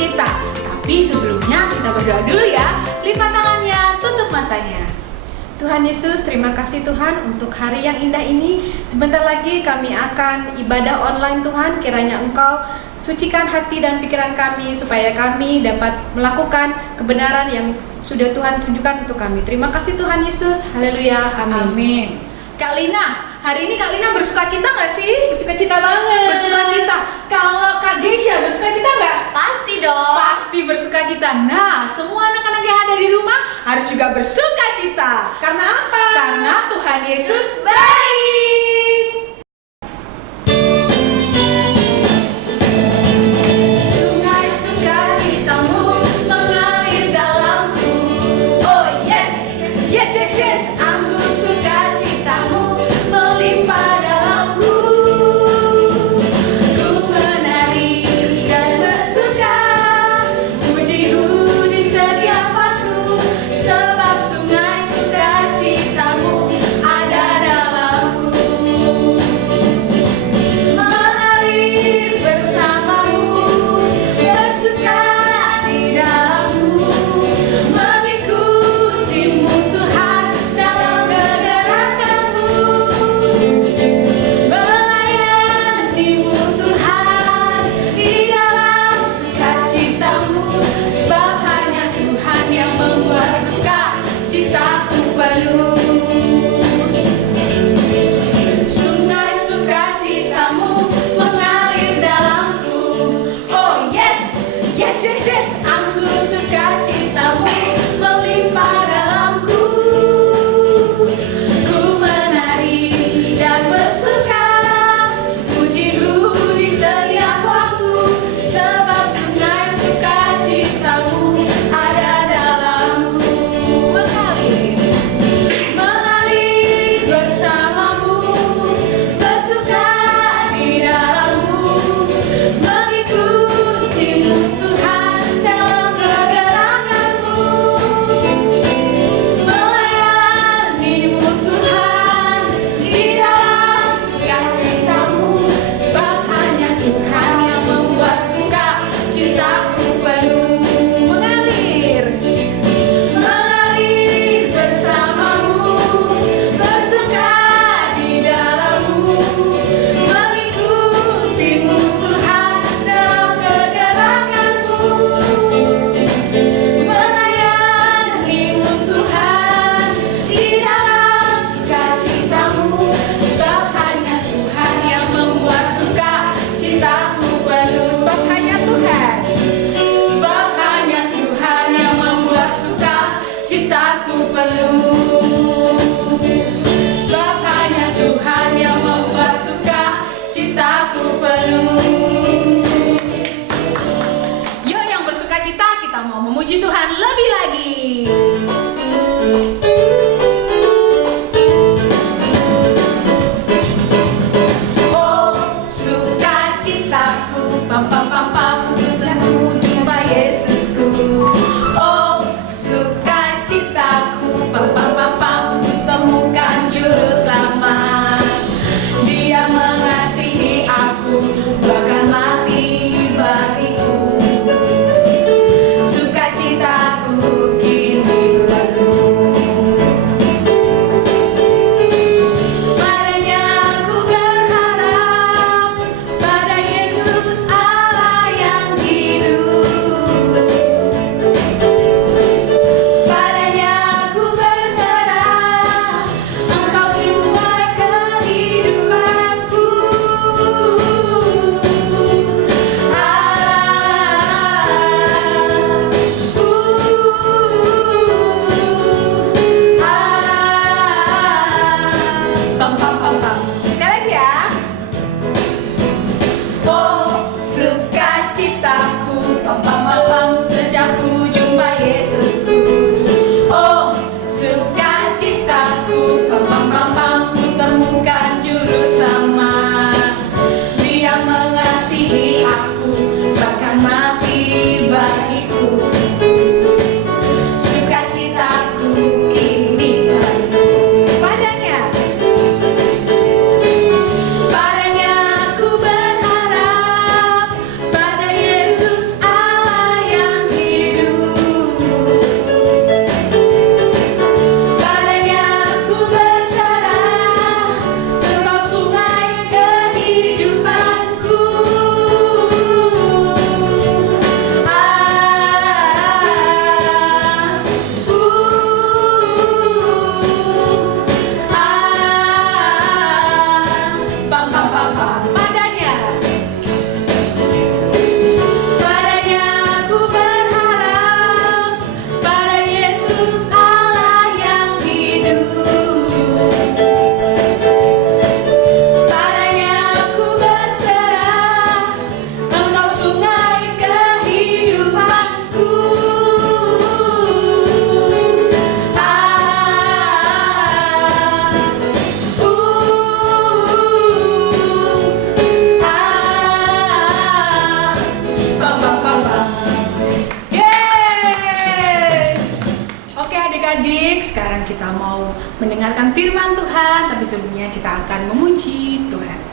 kita. Tapi sebelumnya kita berdoa dulu ya. Lipat tangannya, tutup matanya. Tuhan Yesus, terima kasih Tuhan untuk hari yang indah ini. Sebentar lagi kami akan ibadah online Tuhan. Kiranya Engkau sucikan hati dan pikiran kami supaya kami dapat melakukan kebenaran yang sudah Tuhan tunjukkan untuk kami. Terima kasih Tuhan Yesus. Haleluya. Amin. Amin. Kak Lina, hari ini Kak Lina bersuka cita nggak sih? Bersuka cita banget. Bersuka cita. Kalau Kak Geisha bersuka cita nggak? Pasti dong. Pasti bersuka cita. Nah, semua anak-anak yang ada di rumah harus juga bersuka cita. Karena apa? Karena Tuhan Yesus baik. Sungai sukacitamu mengalir dalamku. Oh yes, yes, yes, yes. Anggur sukacitamu melimpah dalamku. Ku menari dan bersuka, pujimu di setiap waktu, sebab sungai sukacitamu ada dalamku. Mengalir bersamamu, bersuka di dalamku, mengikutimu Tuhan dalam kegerakanmu, melayanimu Tuhan di dalam sukacitamu, sebab hanya Tuhan yang membuat sukacitaku penuh. Sungai sukacitamu mengalir dalamku. Oh yes, yes, yes, yes. Anggur sukacitamu melimpah dalamku. Ku menari dan bersuka, pujimu di setiap waktu, sebab sungai sukacitamu ada dalamku. Mengalir bersamamu, bersuka di dalammu, mengikutimu Tuhan dalam kegerakanmu, melayanimu Tuhan di dalam sukacitamu, sebab hanya Tuhan yang membuat sukacitaku penuh. Mengalir bersamamu, bersuka di dalammu, mengikutimu Tuhan dalam kegerakanmu, melayanimu Tuhan di dalam sukacitamu, sebab hanya Tuhan yang membuat sukacitaku penuh. Sebab hanya Tuhan, sebab hanya Tuhan yang membuat sukacitaku penuh. Sebab hanya Tuhan yang membuat sukacitaku penuh. Yuk yang bersuka cita, kita mau memuji Tuhan lebih lagi. Oh sukacitaku, pam pam pam pam, sudah ku jumpa Yesusku. Oh sukacitaku, pam pam pam pam, ku temukan juru selamat. Dia mengasihi aku, bahkan mati bagiku. Sukacitaku mendengarkan firman Tuhan, tapi sebelumnya kita akan memuji Tuhan.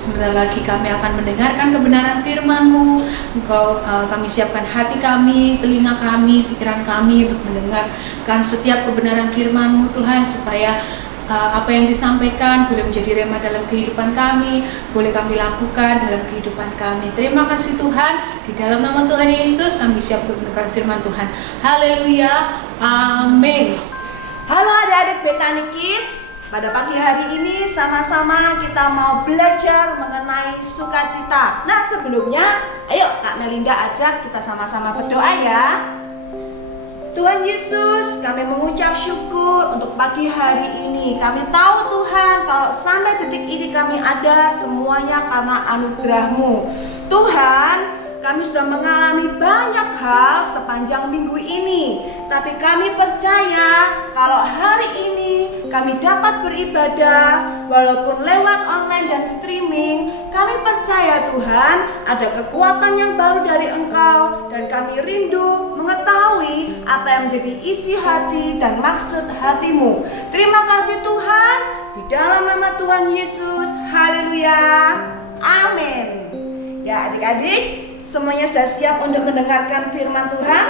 Sebentar lagi kami akan mendengarkan kebenaran firman-Mu. Engkau kami siapkan hati kami, telinga kami, pikiran kami untuk mendengarkan setiap kebenaran firman-Mu Tuhan, supaya apa yang disampaikan boleh menjadi rema dalam kehidupan kami, boleh kami lakukan dalam kehidupan kami. Terima kasih Tuhan, di dalam nama Tuhan Yesus kami siap untuk mendengarkan firman Tuhan. Haleluya, amin. Halo adik-adik Bethany Kids, pada pagi hari ini sama-sama kita mau belajar mengenai sukacita. Nah sebelumnya, ayo Kak Melinda ajak kita sama-sama berdoa ya. Tuhan Yesus, kami mengucap syukur untuk pagi hari ini. Kami tahu Tuhan, kalau sampai detik ini kami ada semuanya karena anugerah-Mu. Tuhan, kami sudah mengalami banyak hal sepanjang minggu ini, tapi kami percaya kalau hari ini kami dapat beribadah walaupun lewat online dan streaming. Kami percaya Tuhan ada kekuatan yang baru dari Engkau, dan kami rindu mengetahui apa yang menjadi isi hati dan maksud hati-Mu. Terima kasih Tuhan, di dalam nama Tuhan Yesus. Haleluya, amin. Ya adik-adik, semuanya sudah siap untuk mendengarkan firman Tuhan?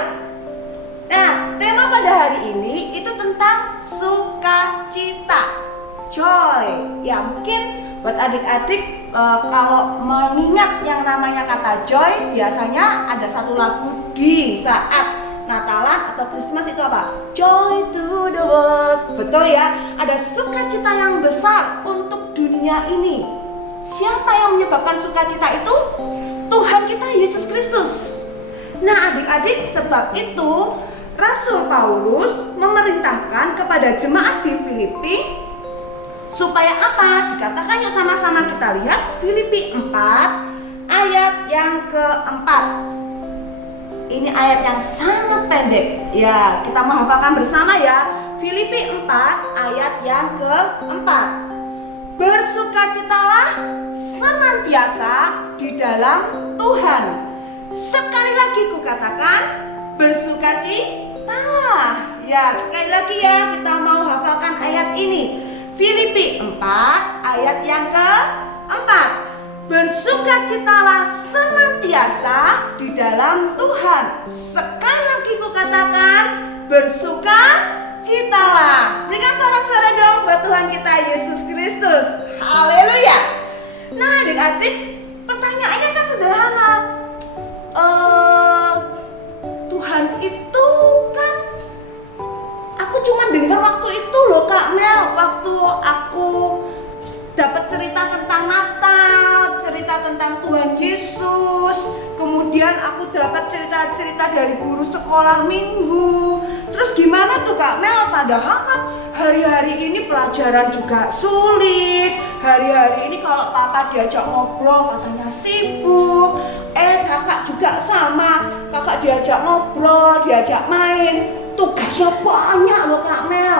Nah, tema pada hari ini itu tentang sukacita, joy. Ya, mungkin buat adik-adik kalau mengingat yang namanya kata joy, biasanya ada satu lagu di saat Natalan atau Christmas itu apa? Joy to the world. Betul ya? Ada sukacita yang besar untuk dunia ini. Siapa yang menyebabkan sukacita itu? Tuhan kita Yesus Kristus. Nah, adik-adik, sebab itu Rasul Paulus memerintahkan kepada jemaat di Filipi supaya apa? Dikatakan yuk sama-sama kita lihat Filipi 4 ayat yang keempat. Ini ayat yang sangat pendek. Ya, kita mau hafalkan bersama ya. Filipi 4 ayat yang keempat. Bersukacitalah senantiasa di dalam Tuhan. Sekali lagi kukatakan, bersukacitalah. Ya, sekali lagi ya, kita mau hafalkan ayat ini. Filipi 4 ayat yang keempat. Bersukacitalah senantiasa di dalam Tuhan. Sekali lagi kukatakan, bersukacitalah. Berikan sorak-sorai dong buat Tuhan kita Yesus Kristus. Haleluya. Nah, adik-adik, pertanyaannya kan sederhana. Tuhan itu kan, aku cuma dengar waktu itu loh Kak Mel, waktu aku dapat cerita tentang Natal, cerita tentang Tuhan Yesus, kemudian aku dapat cerita-cerita dari guru sekolah minggu. Terus gimana tuh Kak Mel? Padahal kan hari-hari ini pelajaran juga sulit. Hari-hari ini kalau papa diajak ngobrol katanya sibuk. Kakak juga sama, kakak diajak ngobrol, diajak main, tugasnya banyak loh Kak Mel.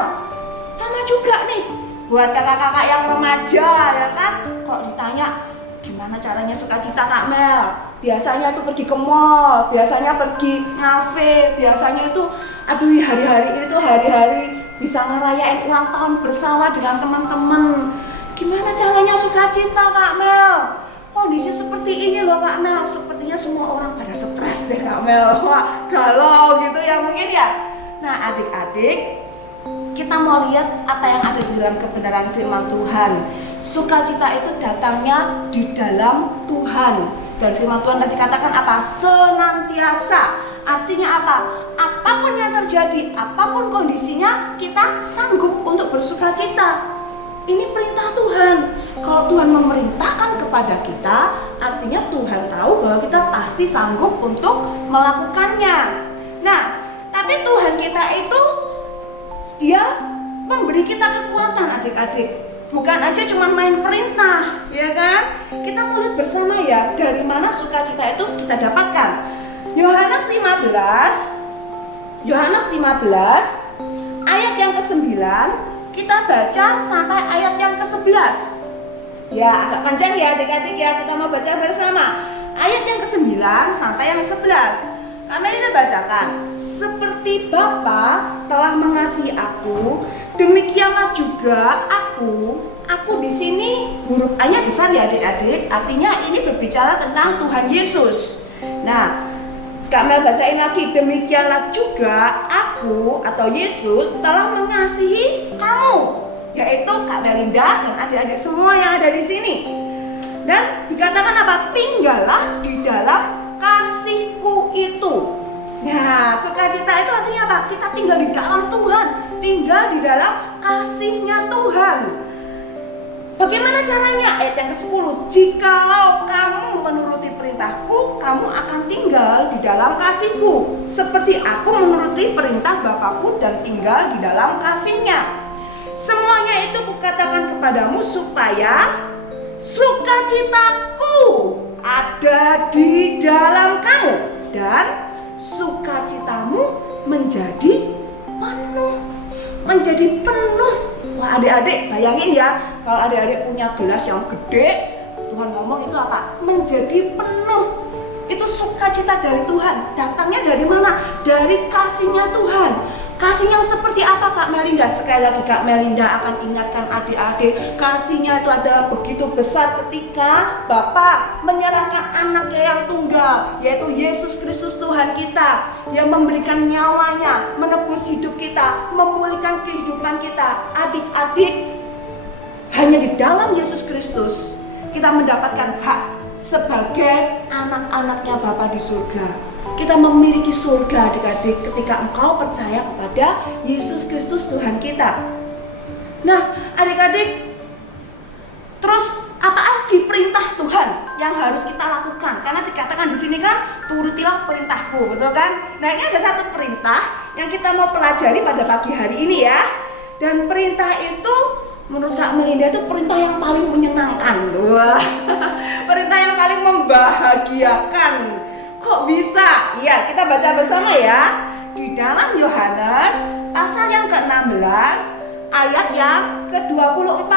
Sama juga nih buat kakak-kakak yang remaja ya kan, kok ditanya gimana caranya sukacita Kak Mel, biasanya tuh pergi ke mall, biasanya pergi ngafe, biasanya itu aduh hari-hari ini tuh hari-hari bisa ngerayain ulang tahun bersama dengan teman-teman. Gimana caranya sukacita Kak Mel? Kondisi seperti ini loh Kak Mel, sepertinya semua orang pada stres deh Kak Mel. Wah, galau gitu ya mungkin ya. Nah, adik-adik, kita mau lihat apa yang ada di dalam kebenaran firman Tuhan. Sukacita itu datangnya di dalam Tuhan. Dan firman Tuhan tadi katakan apa? Senantiasa. Artinya apa? Apapun yang terjadi, apapun kondisinya, kita sanggup untuk bersukacita. Ini perintah Tuhan. Kalau Tuhan memerintahkan kepada kita, artinya Tuhan tahu bahwa kita pasti sanggup untuk melakukannya. Nah, tapi Tuhan kita itu Dia memberi kita kekuatan adik-adik. Bukan aja cuma main perintah, ya kan? Kita mau lihat bersama ya, dari mana sukacita itu kita dapatkan. Yohanes 15 ayat yang ke-9, kita baca sampai ayat yang ke-11. Ya, agak panjang ya adik-adik ya, kita mau baca bersama. Ayat yang ke-9 sampai yang ke-11. Kami ini bacakan, seperti Bapa telah mengasihi aku, demikianlah juga aku di sini huruf A-nya besar ya adik-adik, artinya ini berbicara tentang Tuhan Yesus. Nah, Kak Mel bacain lagi, demikianlah juga aku atau Yesus telah mengasihi kamu, yaitu Kak Melinda dan adik-adik semua yang ada di sini. Dan dikatakan apa? Tinggallah di dalam kasihku itu. Nah, sukacita itu artinya apa? Kita tinggal di dalam Tuhan, tinggal di dalam kasihnya Tuhan. Bagaimana caranya? Ayat yang ke-10, jikalau kamu menuruti perintahku, kamu akan tinggal di dalam kasihku, seperti aku menuruti perintah Bapakku dan tinggal di dalam kasihnya. Semuanya itu kukatakan kepadamu supaya sukacitaku ada di dalam kamu dan sukacitamu menjadi penuh. Wah, adik-adik bayangin ya, kalau adik-adik punya gelas yang gede, Tuhan ngomong itu apa? Menjadi penuh. Itu sukacita dari Tuhan. Datangnya dari mana? Dari kasihnya Tuhan. Kasih yang seperti apa Kak Melinda? Sekali lagi Kak Melinda akan ingatkan adik-adik, kasihnya itu adalah begitu besar ketika Bapa menyerahkan anaknya yang tunggal, yaitu Yesus Kristus Tuhan kita, yang memberikan nyawanya, menebus hidup kita, memulihkan kehidupan kita. Adik-adik, hanya di dalam Yesus Kristus kita mendapatkan hak sebagai anak-anaknya Bapa di surga. Kita memiliki surga adik-adik ketika engkau percaya kepada Yesus Kristus Tuhan kita. Nah adik-adik, terus apa lagi perintah Tuhan yang harus kita lakukan? Karena dikatakan di sini kan, turutilah perintahku, betul kan? Nah ini ada satu perintah yang kita mau pelajari pada pagi hari ini ya. Dan perintah itu menurut Kak Melinda itu perintah yang paling menyenangkan. Wah, perintah yang paling membahagiakan. Kok bisa? Ya, kita baca bersama ya. Di dalam Yohanes pasal yang ke-16 ayat yang ke-24.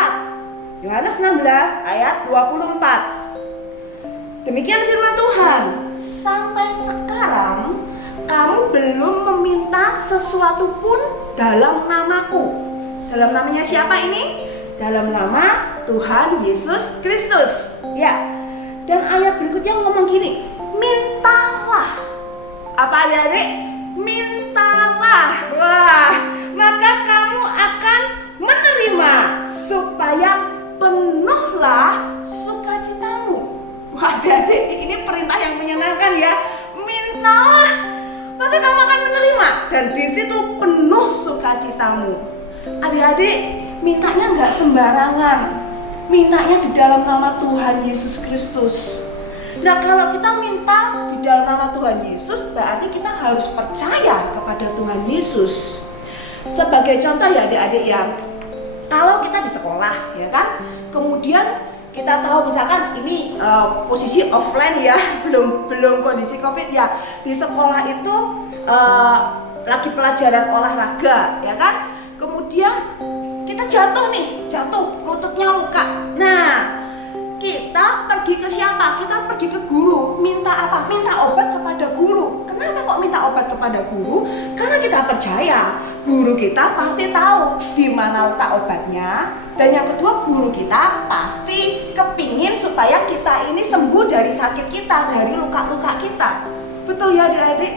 Yohanes 16 ayat 24. Demikian firman Tuhan. Sampai sekarang kamu belum meminta sesuatu pun dalam namaku. Dalam namanya siapa ini? Dalam nama Tuhan Yesus Kristus. Ya. Dan ayat berikutnya ngomong gini, mintalah. Apa adik-adik? Mintalah. Wah, maka kamu akan menerima supaya penuhlah sukacitamu. Wah, adik-adik, ini perintah yang menyenangkan ya. Mintalah, maka kamu akan menerima, dan di situ penuh sukacitamu. Adik-adik, mintanya nggak sembarangan, mintanya di dalam nama Tuhan Yesus Kristus. Nah kalau kita minta di dalam nama Tuhan Yesus, berarti kita harus percaya kepada Tuhan Yesus. Sebagai contoh ya adik-adik ya, kalau kita di sekolah ya kan, kemudian kita tahu misalkan ini posisi offline ya, belum kondisi COVID ya, di sekolah itu lagi pelajaran olahraga ya kan, kemudian kita jatuh, lututnya luka. Nah, kita pergi ke siapa? Kita pergi ke guru. Minta apa? Minta obat kepada guru. Kenapa kok minta obat kepada guru? Karena kita percaya guru kita pasti tahu di mana letak obatnya. Dan yang kedua, guru kita pasti kepingin supaya kita ini sembuh dari sakit kita, dari luka-luka kita. Betul ya adik-adik?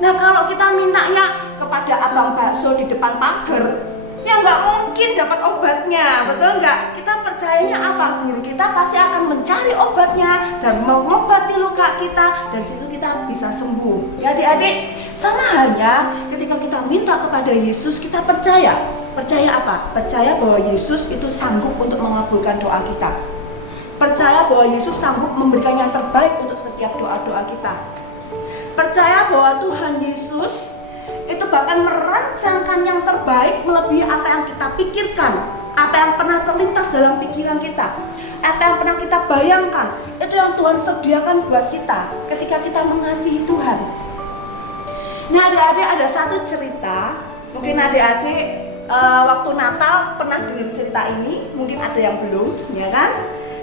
Nah kalau kita mintanya kepada abang bakso di depan pagar, ya nggak mungkin dapat obatnya, betul nggak? Kita percayanya apa? Guru kita pasti akan mencari obatnya dan mengobati luka kita, dan situ kita bisa sembuh. Ya adik-adik, sama halnya ketika kita minta kepada Yesus, kita percaya. Percaya apa? Percaya bahwa Yesus itu sanggup untuk mengabulkan doa kita. Percaya bahwa Yesus sanggup memberikan yang terbaik untuk setiap doa-doa kita. Percaya bahwa Tuhan Yesus itu bahkan merancangkan yang terbaik melebihi apa yang kita pikirkan, apa yang pernah terlintas dalam pikiran kita, apa yang pernah kita bayangkan. Itu yang Tuhan sediakan buat kita ketika kita mengasihi Tuhan. Nah adik-adik, ada satu cerita, mungkin adik-adik waktu Natal pernah dengar cerita ini, mungkin ada yang belum, ya kan?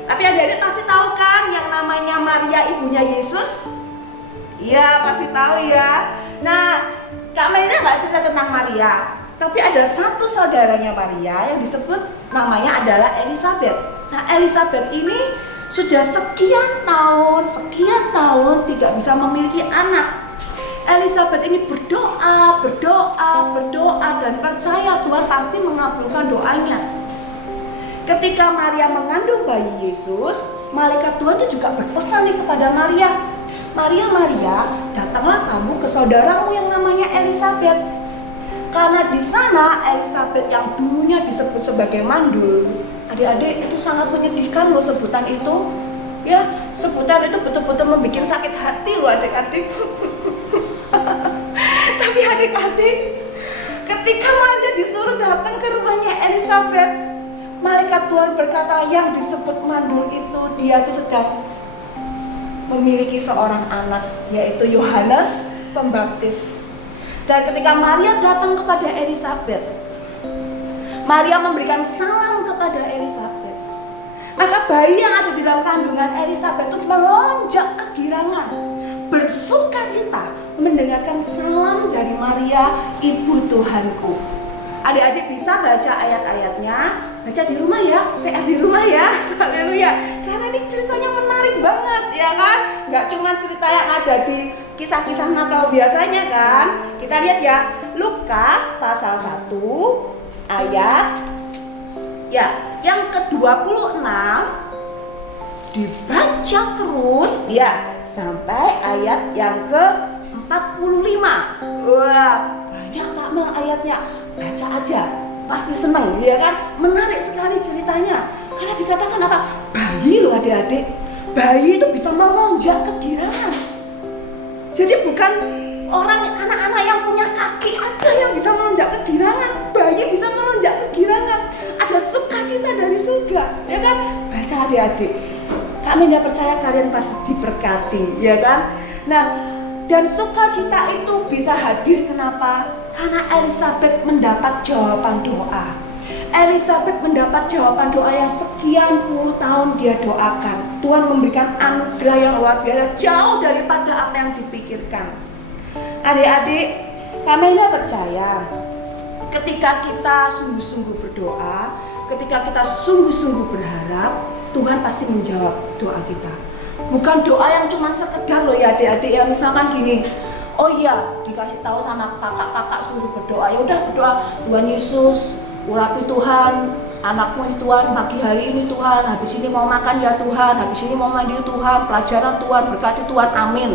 Tapi adik-adik pasti tahu kan yang namanya Maria, ibunya Yesus? Iya, pasti tahu ya. Nah, Kak Melinda nggak cerita tentang Maria, tapi ada satu saudaranya Maria yang disebut namanya adalah Elizabeth. Nah, Elizabeth ini sudah sekian tahun tidak bisa memiliki anak. Elizabeth ini berdoa dan percaya Tuhan pasti mengabulkan doanya. Ketika Maria mengandung bayi Yesus, malaikat Tuhan itu juga berpesan kepada Maria, Maria, datanglah kamu ke saudaramu yang namanya Elizabeth. Karena di sana Elizabeth yang dulunya disebut sebagai mandul, adik-adik itu sangat menyedihkan loh sebutan itu. Ya, sebutan itu betul-betul membuat sakit hati loh adik-adik. Tapi adik-adik, ketika Maria disuruh datang ke rumahnya Elizabeth, malaikat Tuhan berkata yang disebut mandul itu dia itu sedang memiliki seorang anak, yaitu Yohanes Pembaptis. Dan ketika Maria datang kepada Elizabeth, Maria memberikan salam kepada Elizabeth, maka bayi yang ada di dalam kandungan Elizabeth itu melonjak kegirangan, bersuka cita, mendengarkan salam dari Maria, Ibu Tuhanku. Adik-adik bisa baca ayat-ayatnya, baca di rumah ya, PR di rumah ya. Haleluya. Karena ini ceritanya menarik banget ya kan? Nggak cuma cerita yang ada di kisah-kisah Natal biasanya kan. Kita lihat ya, Lukas pasal 1 ayat ya, yang ke-26 dibaca terus ya sampai ayat yang ke-45. Wah, banyak Mel ayatnya. Baca aja, pasti senang ya kan? Menarik sekali ceritanya. Karena dikatakan apa? Bayi loh adik-adik. Bayi itu bisa melonjak kegirangan. Jadi bukan anak-anak yang punya kaki aja yang bisa melonjak kegirangan. Bayi bisa melonjak kegirangan. Ada sukacita dari surga, ya kan? Baca adik-adik. Kami tidak percaya kalian pasti diberkati, ya kan? Nah, dan sukacita itu bisa hadir kenapa? Karena Elizabeth mendapat jawaban doa. Elizabeth mendapat jawaban doa yang sekian puluh tahun dia doakan. Tuhan memberikan anugerah yang luar biasa, jauh daripada apa yang dipikirkan. Adik-adik, kami percaya ketika kita sungguh-sungguh berdoa, ketika kita sungguh-sungguh berharap, Tuhan pasti menjawab doa kita. Bukan doa yang cuma sekedar loh ya adik-adik ya, misalkan gini, oh iya dikasih tahu sama kakak-kakak suruh berdoa, ya udah berdoa, Tuhan Yesus urapi Tuhan anakmu ini Tuhan, pagi hari ini Tuhan, habis ini mau makan ya Tuhan, habis ini mau mandi Tuhan, pelajaran Tuhan, berkati Tuhan, amin.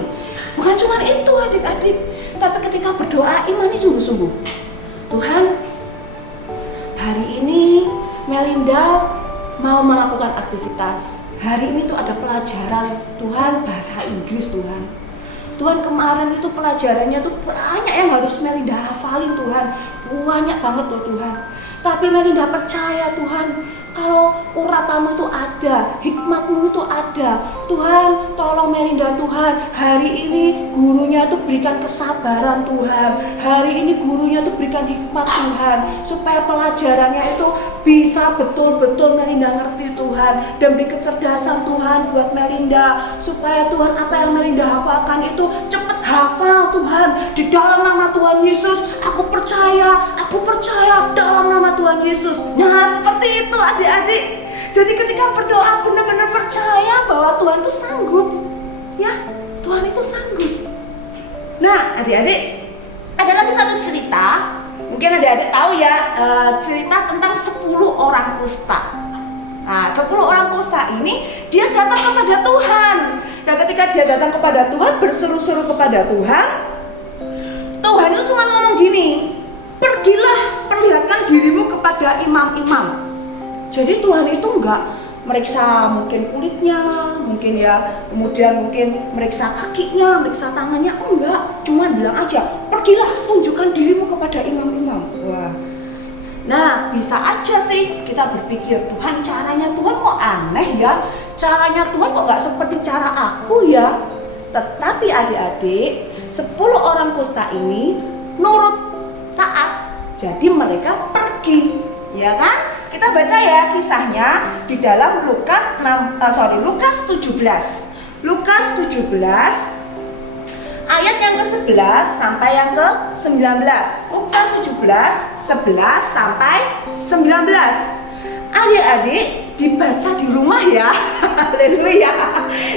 Bukan cuma itu adik-adik, tapi ketika berdoa imani sungguh-sungguh. Tuhan, hari ini Melinda mau melakukan aktivitas. Hari ini tuh ada pelajaran Tuhan bahasa Inggris Tuhan. Tuhan kemarin itu pelajarannya tuh banyak yang harus Melinda hafalin Tuhan. Banyak banget loh Tuhan. Tapi Melinda percaya Tuhan, kalau urapanmu itu ada, hikmatmu itu ada. Tuhan tolong Melinda Tuhan, hari ini gurunya itu berikan kesabaran Tuhan. Hari ini gurunya itu berikan hikmat Tuhan, supaya pelajarannya itu bisa betul-betul Melinda ngerti Tuhan. Dan beri kecerdasan Tuhan buat Melinda, supaya Tuhan apa yang Melinda hafalkan itu cepat hafal Tuhan. Di dalam nama Tuhan Yesus, aku percaya dalam nama Tuhan Yesus. Nah seperti itu adik-adik. Jadi ketika berdoa benar-benar percaya bahwa Tuhan itu sanggup. Ya, Tuhan itu sanggup. Nah adik-adik, ada lagi satu cerita. Mungkin adik-adik tahu ya, cerita tentang 10 orang kusta. Nah 10 orang kusta ini dia datang kepada Tuhan. Dan ketika dia datang kepada Tuhan, berseru-seru kepada Tuhan, Tuhan itu cuma ngomong gini, pergilah perlihatkan dirimu kepada imam-imam. Jadi Tuhan itu enggak meriksa mungkin kulitnya, mungkin ya, kemudian mungkin meriksa kakinya, meriksa tangannya, enggak. Cuma bilang aja, pergilah tunjukkan dirimu kepada imam-imam. Wah. Nah bisa aja sih kita berpikir, Tuhan caranya Tuhan kok aneh ya, caranya Tuhan kok nggak seperti cara aku ya. Tetapi adik-adik, 10 orang kusta ini nurut, taat, jadi mereka pergi, ya kan? Kita baca ya kisahnya di dalam Lukas 17. Lukas 17 ayat yang ke-11 sampai yang ke-19. Lukas 17, 11 sampai 19. Adik-adik dibaca di rumah ya. Haleluya.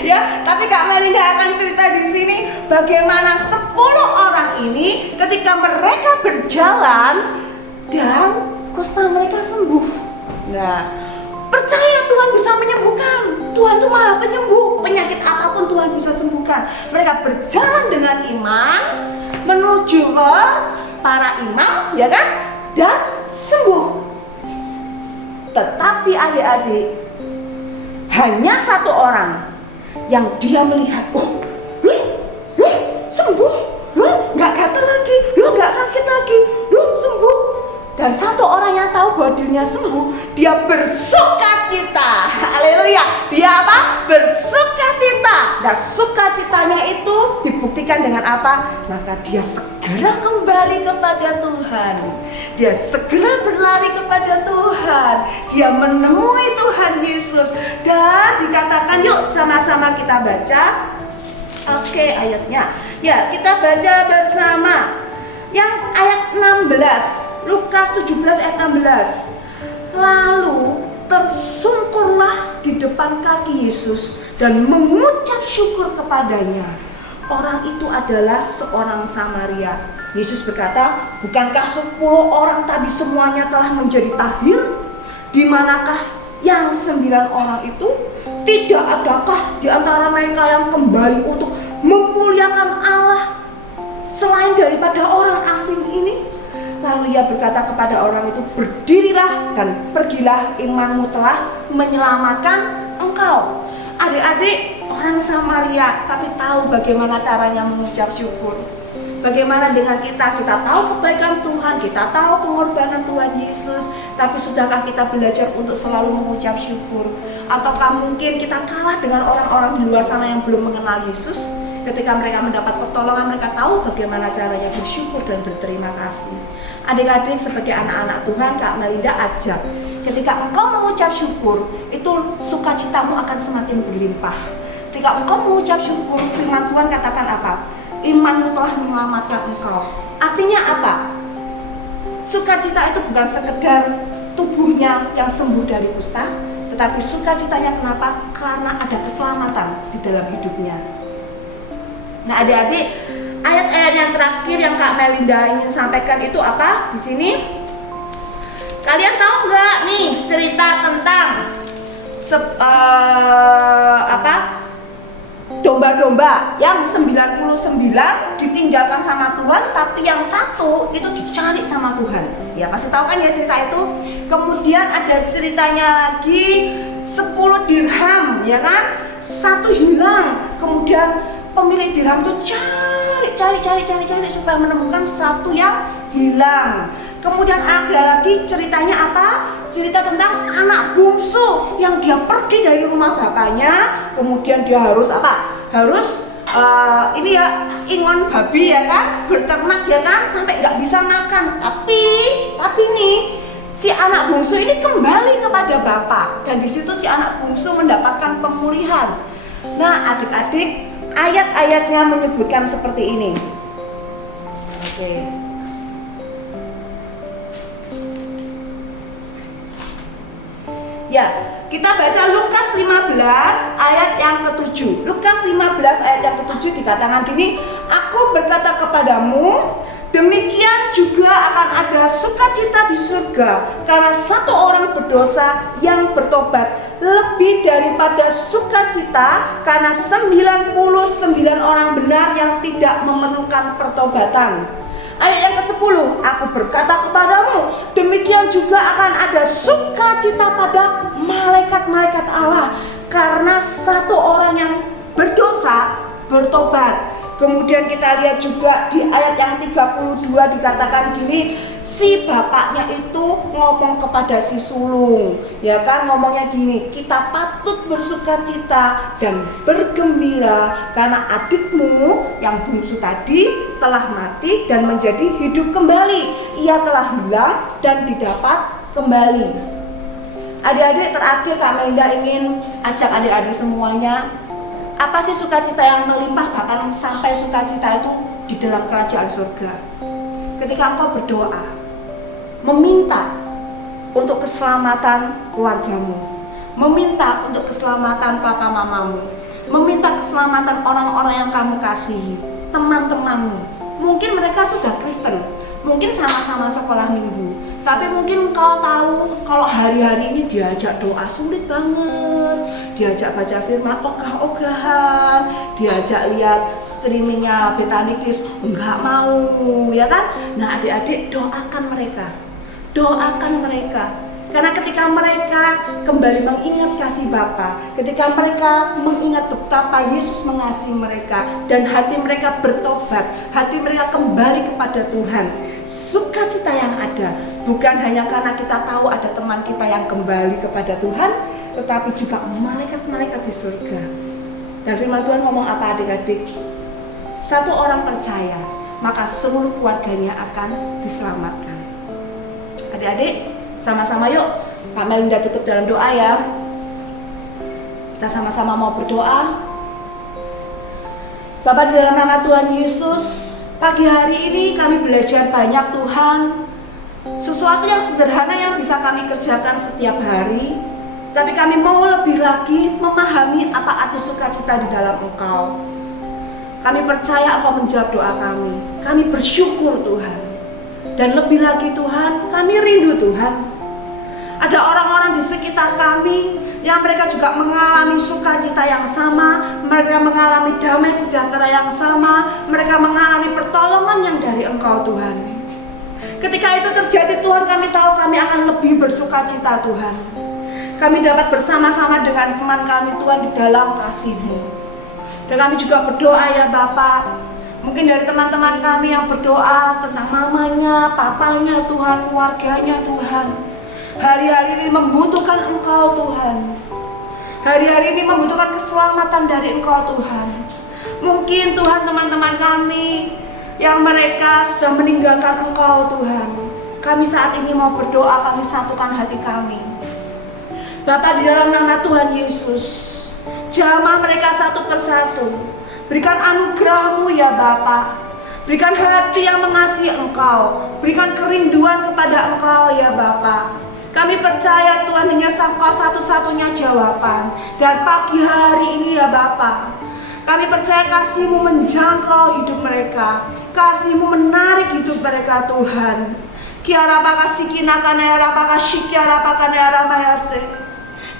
Ya, tapi Kak Melinda akan cerita di sini bagaimana 10 orang ini ketika mereka berjalan dan kusta mereka sembuh. Nah, percaya Tuhan bisa menyembuhkan. Tuhan itu Maha Penyembuh. Penyakit apapun Tuhan bisa sembuhkan. Mereka berjalan dengan iman menuju ke para imam, ya kan? Dan sembuh. Tetapi adik-adik, hanya satu orang yang dia melihat, oh, sembuh, nggak gatal lagi, nggak sakit lagi, sembuh. Dan satu orang yang tahu bahwa dirinya sembuh, dia bersukacita. Haleluya. Dia apa? Bersukacita. Nah, sukacitanya itu dibuktikan dengan apa? Maka dia segera kembali kepada Tuhan. Dia segera berlari kepada Tuhan. Dia menemui Tuhan Yesus. Dan dikatakan, yuk sama-sama kita baca Oke, ayatnya. Ya, kita baca bersama. Yang ayat 16, Lukas 17 ayat 16. Lalu tersungkurlah di depan kaki Yesus dan mengucap syukur kepadanya. Orang itu adalah seorang Samaria. Yesus berkata, bukankah 10 orang tadi semuanya telah menjadi tahir? Di manakah yang 9 orang itu? Tidak adakah di antara mereka yang kembali untuk memuliakan Allah selain daripada orang asing ini? Lalu ia berkata kepada orang itu, berdirilah dan pergilah, imanmu telah menyelamatkan engkau. Adik-adik, orang Samaria tapi tahu bagaimana caranya mengucap syukur. Bagaimana dengan kita? Kita tahu kebaikan Tuhan, kita tahu pengorbanan Tuhan Yesus, tapi sudahkah kita belajar untuk selalu mengucap syukur? Ataukah mungkin kita kalah dengan orang-orang di luar sana yang belum mengenal Yesus? Ketika mereka mendapat pertolongan, mereka tahu bagaimana caranya bersyukur dan berterima kasih. Adik-adik, sebagai anak-anak Tuhan, Kak Melinda ajak, ketika engkau mengucap syukur, itu sukacitamu akan semakin berlimpah. Ketika engkau mengucap syukur, firman Tuhan katakan apa? Imanmu telah menyelamatkan engkau. Artinya apa? Sukacita itu bukan sekedar tubuhnya yang sembuh dari kusta, tetapi sukacitanya kenapa? Karena ada keselamatan di dalam hidupnya. Nah, adik-adik, ayat-ayat yang terakhir yang Kak Melinda ingin sampaikan itu apa? Di sini, kalian tahu nggak nih cerita tentang domba-domba yang 99 ditinggalkan sama Tuhan, tapi yang satu itu dicari sama Tuhan. Ya pasti tahu kan ya cerita itu. Kemudian ada ceritanya lagi 10 dirham, ya kan? Satu hilang. Kemudian pemilik dirham itu cari supaya menemukan satu yang hilang. Kemudian ada lagi ceritanya apa? Cerita tentang anak bungsu yang dia pergi dari rumah bapaknya, kemudian dia harus apa? Harus ini ya, ingon babi ya kan, berternak ya kan, sampai nggak bisa makan. Tapi nih si anak bungsu ini kembali kepada bapak, dan di situ si anak bungsu mendapatkan pemulihan. Nah, adik-adik, ayat-ayatnya menyebutkan seperti ini. Oke. Ya, kita baca Lukas 15 ayat yang ke-7. Lukas 15 ayat yang ke-7 dikatakan gini, aku berkata kepadamu, demikian juga akan ada sukacita di surga karena satu orang berdosa yang bertobat, lebih daripada sukacita karena 99 orang benar yang tidak memerlukan pertobatan. Ayat yang ke-10, aku berkata kepadamu, demikian juga akan ada sukacita pada malaikat-malaikat Allah karena satu orang yang berdosa bertobat. Kemudian kita lihat juga di ayat yang 32 dikatakan gini, si bapaknya itu ngomong kepada si sulung, ya kan, ngomongnya gini, kita patut bersukacita dan bergembira karena adikmu yang bungsu tadi telah mati dan menjadi hidup kembali. Ia telah hilang dan didapat kembali. Adik-adik, terakhir Kak Melinda ingin ajak adik-adik semuanya, apa sih sukacita yang melimpah, bahkan sampai sukacita itu di dalam kerajaan surga? Ketika engkau berdoa, meminta untuk keselamatan keluargamu, meminta untuk keselamatan papa mamamu, meminta keselamatan orang-orang yang kamu kasihi, teman-temanmu. Mungkin mereka sudah Kristen, mungkin sama-sama sekolah minggu, tapi mungkin kau tahu kalau hari-hari ini diajak doa sulit banget, diajak baca firman ogah-ogahan, diajak lihat streamingnya Bethany Kids, enggak mau, ya kan? Nah, adik-adik, doakan mereka, karena ketika mereka kembali mengingat kasih Bapa, ketika mereka mengingat betapa Yesus mengasihi mereka dan hati mereka bertobat, hati mereka kembali kepada Tuhan, sukacita yang ada bukan hanya karena kita tahu ada teman kita yang kembali kepada Tuhan, tetapi juga malaikat-malaikat di surga. Dan firman Tuhan ngomong apa, adik-adik? Satu orang percaya, maka seluruh keluarganya akan diselamatkan. Adik-adik, sama-sama yuk, Kak Melinda tutup dalam doa ya. Kita sama-sama mau berdoa. Bapak, di dalam nama Tuhan Yesus, pagi hari ini kami belajar banyak Tuhan. Sesuatu yang sederhana yang bisa kami kerjakan setiap hari, tapi kami mau lebih lagi memahami apa arti sukacita di dalam Engkau. Kami percaya Engkau menjawab doa kami. Kami bersyukur Tuhan. Dan lebih lagi Tuhan, kami rindu Tuhan. Ada orang-orang di sekitar kami yang mereka juga mengalami sukacita yang sama, mereka mengalami damai sejahtera yang sama, mereka mengalami pertolongan yang dari Engkau Tuhan. Ketika itu terjadi Tuhan, kami tahu kami akan lebih bersukacita Tuhan. Kami dapat bersama-sama dengan teman kami Tuhan di dalam kasih-Mu. Dan kami juga berdoa ya Bapak, mungkin dari teman-teman kami yang berdoa tentang mamanya, papanya Tuhan, keluarganya Tuhan, hari-hari ini membutuhkan Engkau Tuhan. Hari-hari ini membutuhkan keselamatan dari Engkau Tuhan. Mungkin Tuhan teman-teman kami yang mereka sudah meninggalkan Engkau Tuhan. Kami saat ini mau berdoa, kami satukan hati kami. Bapak, di dalam nama Tuhan Yesus, jamah mereka satu persatu. Berikan anugerah-Mu ya Bapak. Berikan hati yang mengasihi Engkau. Berikan kerinduan kepada Engkau ya Bapak. Kami percaya Tuhan hanya Engkau satu-satunya jawaban. Dan pagi hari ini ya Bapak, kami percaya kasih-Mu menjangkau hidup mereka. Kasih-Mu menarik hidup mereka Tuhan.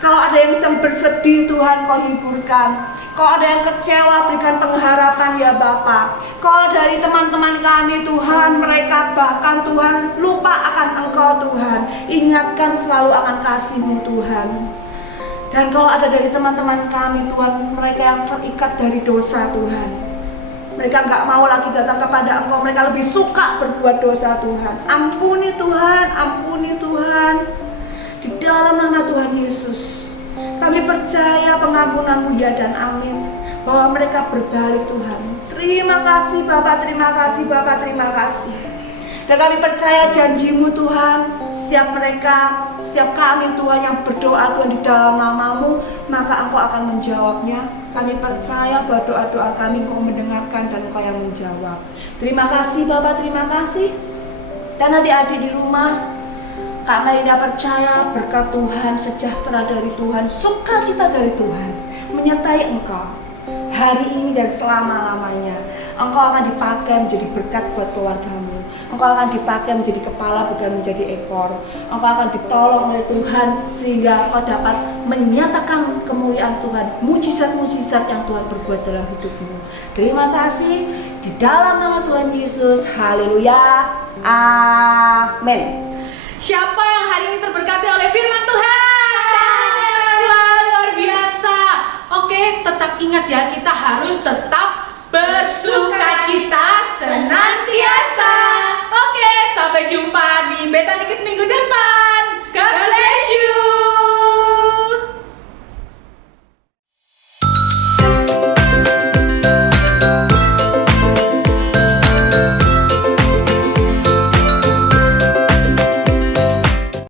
Kalau ada yang sedang bersedih Tuhan, Kau hiburkan. Kalau ada yang kecewa, berikan pengharapan ya Bapa. Kalau dari teman-teman kami Tuhan, mereka bahkan Tuhan lupa akan Engkau Tuhan, ingatkan selalu akan kasih-Mu Tuhan. Dan kalau ada dari teman-teman kami Tuhan, mereka yang terikat dari dosa Tuhan, mereka nggak mau lagi datang kepada Engkau, mereka lebih suka berbuat dosa Tuhan. Ampuni Tuhan, ampuni Tuhan. Di dalam nama Tuhan Yesus, kami percaya pengampunan-Mu ya dan amin, bahwa mereka berbalik Tuhan. Terima kasih Bapak, terima kasih Bapak, terima kasih. Dan kami percaya janji-Mu Tuhan, setiap mereka, setiap kami Tuhan yang berdoa Tuhan di dalam nama-Mu, maka Engkau akan menjawabnya. Kami percaya bahwa doa-doa kami Engkau mendengarkan dan Engkau yang menjawab. Terima kasih Bapak, terima kasih. Dan adik-adik di rumah, Kak Melinda percaya berkat Tuhan, sejahtera dari Tuhan, sukacita dari Tuhan menyertai engkau hari ini dan selama-lamanya. Engkau akan dipakai menjadi berkat buat keluargamu. Engkau akan dipakai menjadi kepala bukan menjadi ekor. Engkau akan ditolong oleh Tuhan sehingga engkau dapat menyatakan kemuliaan Tuhan, mujizat-mujizat yang Tuhan berbuat dalam hidupmu. Terima kasih di dalam nama Tuhan Yesus. Haleluya. Amin. Siapa yang hari ini terberkati oleh firman Tuhan? Wah, luar biasa. Oke, tetap ingat ya, kita harus tetap bersukacita senantiasa. Oke, sampai jumpa di Bethany Kids minggu depan. God bless